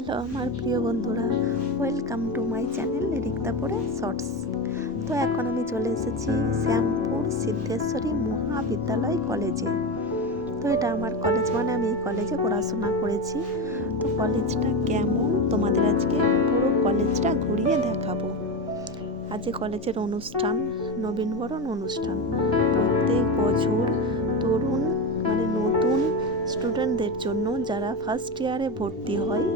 Hello আমার প্রিয় বন্ধুরা, welcome to my channel Rikta পড়ে শর্টস। তো এখন আমি চলে এসেছি শ্যামপুর সিদ্ধেশ্বরী মহাবিদ্যালয় কলেজে। তো এটা আমার কলেজ, মানে আমি এই কলেজে পড়াশোনা করেছি। তো কলেজটা কেমন তোমাদের আজকে পুরো কলেজটা ঘুরিয়ে দেখাবো। আজ কলেজের অনুষ্ঠান, নবীনবরণ অনুষ্ঠান। প্রত্যেক বছর তরুণ মানে নতুন স্টুডেন্টদের জন্য যারা ফার্স্ট ইয়ারে ভর্তি হয়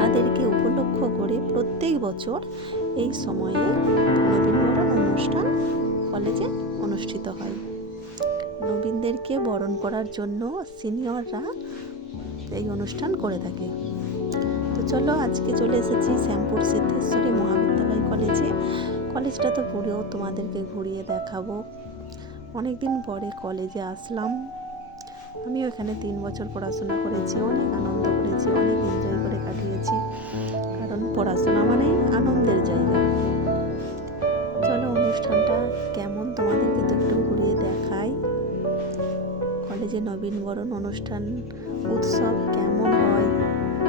তাদেরকে উপলক্ষ করে প্রত্যেক বছর এই সময়ে নবীনবরণ অনুষ্ঠান কলেজে অনুষ্ঠিত হয়। নবীনদেরকে বরণ করার জন্য সিনিয়ররা এই অনুষ্ঠান করে থাকে। তো চলো আজকে চলে এসেছি শ্যামপুর সিদ্ধেশ্বরী মহাবিদ্যালয় কলেজে। কলেজটা তো পুরো তোমাদেরকে ঘুরিয়ে দেখাবো। অনেকদিন পরে কলেজে আসলাম। আমিও এখানে 3 বছর পড়াশোনা করেছি, অনেক আনন্দ করেছি, অনেক এনজয় করে কাটিয়েছি, কারণ পড়াশোনা মানেই আনন্দের জায়গা। চলো অনুষ্ঠানটা কেমন তোমাদেরকে তো একটু ঘুরিয়ে দেখাই। কলেজে নবীনবরণ অনুষ্ঠান উৎসব কেমন হয়,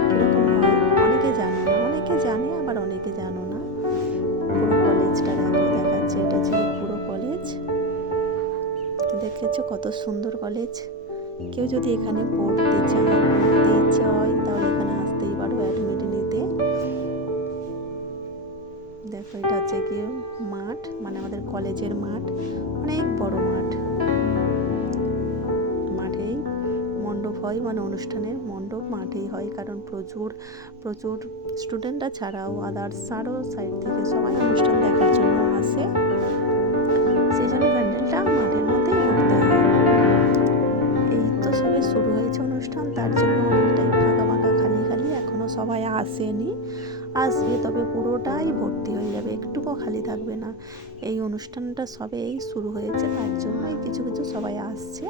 কীরকম হয়, অনেকে জানে না, অনেকে জানে আবার অনেকে জানো না। পুরো কলেজটা দেখাচ্ছে, এটা ছিল পুরো কলেজ। দেখেছো কত সুন্দর কলেজ। কেউ যদি এখানে পড়তে চায়, পড়তে ইচ্ছে হয়, তাহলে এখানে আসতেই পারো অ্যাডমিট নিতে। দেখো এটা হচ্ছে গিয়ে মাঠ, মানে আমাদের কলেজের মাঠ, অনেক বড় মাঠ। মাঠেই মণ্ডপ হয়, মানে অনুষ্ঠানের মণ্ডপ মাঠেই হয়, কারণ প্রচুর প্রচুর স্টুডেন্টরা ছাড়াও আদার্স আরও সাইড থেকে সবাই অনুষ্ঠান দেখার জন্য আসে। সেই জন্য প্যান্ডেলটা মাঠের মধ্যেই করতে হয়। এই তো সবে শুরু হয়েছে অনুষ্ঠান, তার জন্য অনেকটাই ফাঁকা ফাঁকা খালি খালি, এখনও সবাই আসেনি, আসবে, তবে পুরোটাই ভর্তি হয়ে যাবে, একটুকুও খালি থাকবে না। এই অনুষ্ঠানটা সবে এই শুরু হয়েছে, তার জন্যই কিছু কিছু সবাই আসছে।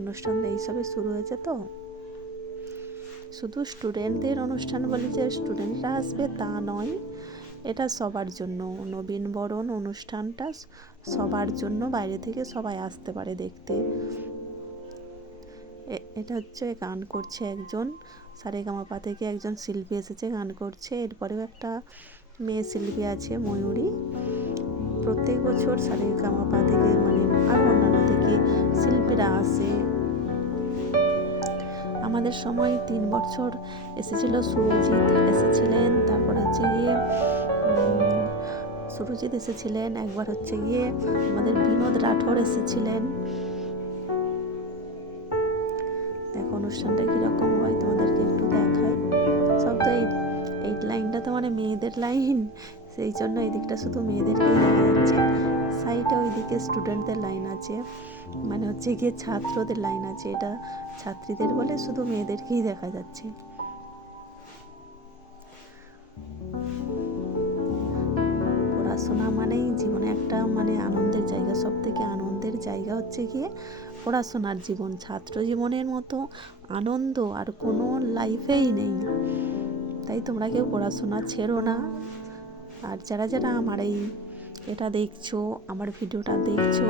অনুষ্ঠান এই সবে শুরু হয়েছে, তো শুধু স্টুডেন্টদের অনুষ্ঠান বলে যে স্টুডেন্টরা আসবে তা নয়, এটা সবার জন্য। নবীনবরণ অনুষ্ঠানটা সবার জন্য, বাইরে থেকে সবাই আসতে পারে দেখতে। এটা হচ্ছে গান করছে একজন, সারেগামাপা থেকে একজন শিল্পী এসেছে, গান করছে। এরপরেও একটা মেয়ে শিল্পী আছে, ময়ূরী। প্রত্যেক বছর সারেগামাপা থেকে মানে আরও অন্যান্য থেকে শিল্পীরা আসে। আমাদের সময় 3 বছর এসেছিল সুরজিৎ এসেছিলেন, তারপর হচ্ছে গিয়ে সুরজিৎ এসেছিলেন, একবার হচ্ছে গিয়ে আমাদের বিনোদ রাঠোর এসেছিলেন। দেখো অনুষ্ঠানটা কীরকম হয় তোমাদেরকে একটু দেখাই। সব তো এই লাইনটা তো মানে মেয়েদের লাইন, সেই জন্য এই দিকটা শুধু মেয়েদেরকেই দেখা যাচ্ছে। সাইডে ওইদিকে স্টুডেন্টদের লাইন আছে, মানে হচ্ছে গিয়ে ছাত্রদের লাইন আছে, এটা ছাত্রীদের বলে শুধু মেয়েদেরকেই দেখা যাচ্ছে। পড়াশোনা মানেই জীবনে একটা মানে আনন্দের জায়গা, সব থেকে আনন্দের জায়গা হচ্ছে গিয়ে পড়াশোনার জীবন। ছাত্র জীবনের মতো আনন্দ আর কোনো লাইফেই নেই, তাই তোমরা কেউ পড়াশোনা ছেড়ো না। আর যারা যারা আমার এটা দেখছো, আমার ভিডিওটা দেখছো,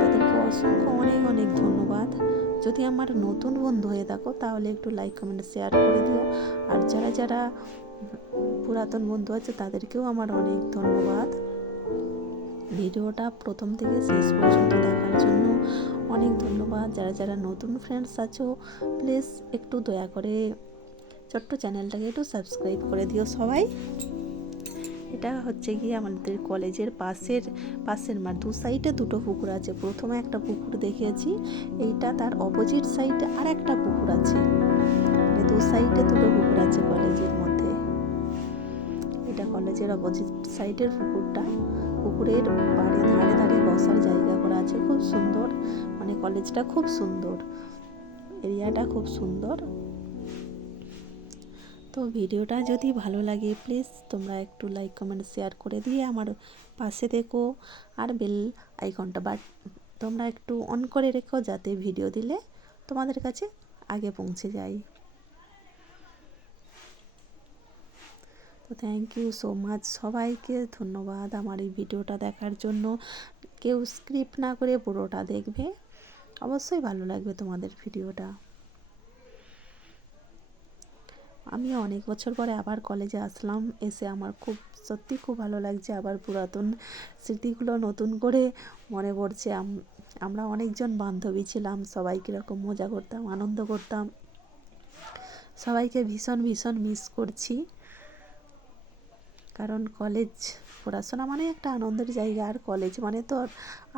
তাদেরকে অসংখ্য অনেক অনেক ধন্যবাদ। যদি আমার নতুন বন্ধু হয়ে থাকো তাহলে একটু লাইক কমেন্ট শেয়ার করে দিও। আর যারা যারা পুরাতন বন্ধু আছে তাদেরকেও আমার অনেক ধন্যবাদ। ভিডিওটা প্রথম থেকে শেষ পর্যন্ত দেখার জন্য অনেক ধন্যবাদ। যারা যারা নতুন ফ্রেন্ডস আছো, প্লিজ একটু দয়া করে ছোট্ট চ্যানেলটাকে একটু সাবস্ক্রাইব করে দিও সবাই। এটা হচ্ছে গিয়ে আমাদের কলেজের পাশের মাঠ, দু সাইডে দুটো পুকুর আছে। প্রথমে একটা পুকুর দেখিয়েছি, এইটা তার অপোজিট সাইডে আর একটা পুকুর আছে, মানে দু সাইডে দুটো পুকুর আছে কলেজের মধ্যে। এটা কলেজের অপোজিট সাইডের পুকুরটা। পুকুরের ধারে ধারে বসার জায়গা করা আছে, খুব সুন্দর, মানে কলেজটা খুব সুন্দর, এরিয়াটা খুব সুন্দর। তো ভিডিওটা যদি ভালো লাগে প্লিজ তোমরা একটু লাইক কমেন্ট শেয়ার করে দিয়ে আমার পাশে দেখো, আর বেল আইকনটা তোমরা একটু অন করে রেখো, যাতে ভিডিও দিলে তোমাদের কাছে আগে পৌঁছে যায়। তো থ্যাংক ইউ সো মাচ, সবাইকে ধন্যবাদ আমার এই ভিডিওটা দেখার জন্য। কেউ স্ক্রিপ্ট না করে পুরোটা দেখবে, অবশ্যই ভালো লাগবে তোমাদের ভিডিওটা। আমি অনেক বছর পরে আবার কলেজে আসলাম, এসে আমার সত্যি খুব ভালো লাগছে। আবার পুরাতন স্মৃতিগুলো নতুন করে মনে পড়ছে। আমরা অনেকজন বান্ধবী ছিলাম, সবাই কীরকম মজা করতাম, আনন্দ করতাম। সবাইকে ভীষণ ভীষণ মিস করছি, কারণ কলেজ পড়াশোনা মানে একটা আনন্দের জায়গা, আর কলেজ মানে তো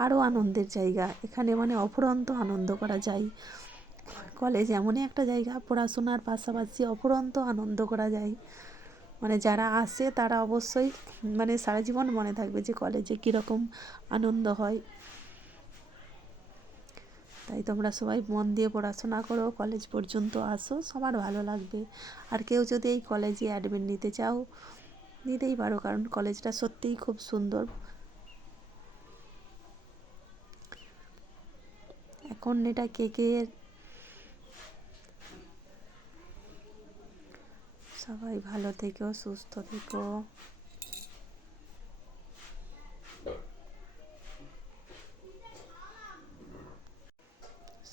আরও আনন্দের জায়গা। এখানে মানে অফুরন্ত আনন্দ করা যায়। কলেজ এমনই একটা জায়গা, পড়াশোনার পাশাপাশি অফুরন্ত আনন্দ করা যায়। মানে যারা আসে তারা অবশ্যই মানে সারা জীবন মনে থাকবে যে কলেজে কীরকম আনন্দ হয়। তাই তোমরা সবাই মন দিয়ে পড়াশোনা করো, কলেজ পর্যন্ত আসো, সবার ভালো লাগবে। আর কেউ যদি এই কলেজে অ্যাডমিট নিতে চাও, নিতেই পারো, কারণ কলেজটা সত্যিই খুব সুন্দর। এখন এটা কে সবাই ভালো থেকো, সুস্থ থেকো।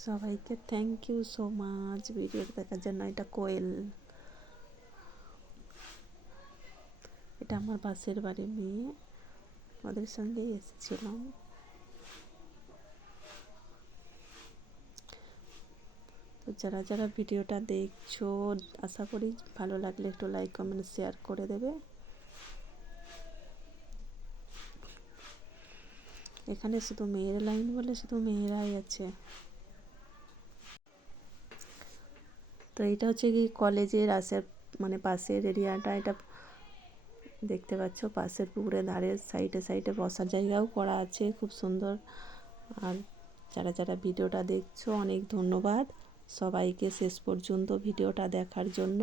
সবাইকে থ্যাংক ইউ সো মাচ ভিডিওটা দেখার জন্য। এটা কোয়েল, এটা আমার পাশের বাড়ির মেয়ে, ওদের সঙ্গেই এসেছিলাম। তো যারা যারা ভিডিওটা দেখছো, আশা করি ভালো লাগলে একটু লাইক কমেন্ট শেয়ার করে দেবে। এখানে শুধু মেয়ের লাইন বলে শুধু মেয়েরাই আছে। তো এটা হচ্ছে কি কলেজের মানে পাশের এরিয়াটা। এটা দেখতে পাচ্ছ, পাশের পুকুরের ধারে সাইডে সাইডে বসার জায়গাও করা আছে, খুব সুন্দর। আর যারা যারা ভিডিওটা দেখছো, অনেক ধন্যবাদ সবাইকে শেষ পর্যন্ত ভিডিওটা দেখার জন্য।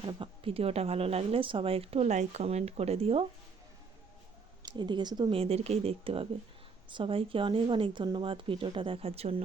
আর ভিডিওটা ভালো লাগলে সবাই একটু লাইক কমেন্ট করে দিও। এদিকে শুধু মেয়েদেরকেই দেখতে পাবে। সবাইকে অনেক অনেক ধন্যবাদ ভিডিওটা দেখার জন্য।